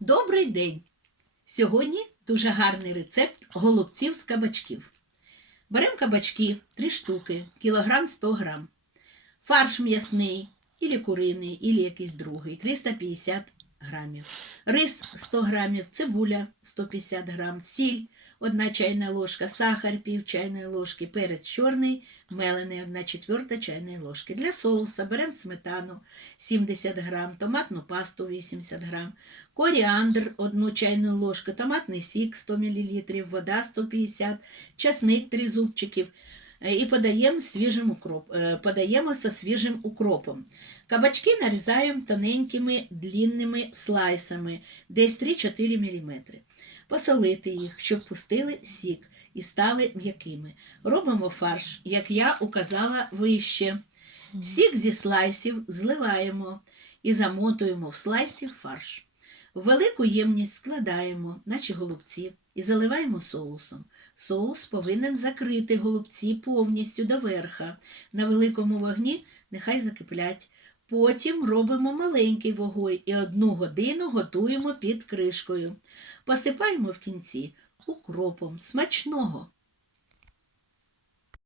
Добрий день! Сьогодні дуже гарний рецепт голубців з кабачків. Беремо кабачки 3 штуки, кілограм 100 грам. Фарш м'ясний, ілі куриний, ілі якийсь другий, 350 грамів. Рис 100 грамів, цибуля 150 грам, сіль 1 чайна ложка, сахар пів чайної ложки, перець чорний, мелений 1 четверта чайної ложки. Для соуса беремо сметану 70 грам, томатну пасту 80 грам, коріандр 1 чайну ложку, томатний сік 100 мл, вода 150 часник 3 зубчиків. Е, І подаємо, свіжим укроп, е, подаємо зі свіжим укропом. Кабачки нарізаємо тоненькими длінними слайсами, десь 3-4 мм. Посолити їх, щоб пустили сік і стали м'якими. Робимо фарш, як я указала вище. Сік зі слайсів зливаємо і замотуємо в слайсі фарш. В велику ємність складаємо, наче голубці, і заливаємо соусом. Соус повинен закрити голубці повністю до верха. На великому вогні нехай закиплять. Потім робимо маленький вогонь і одну годину готуємо під кришкою. Посипаємо в кінці укропом смачного.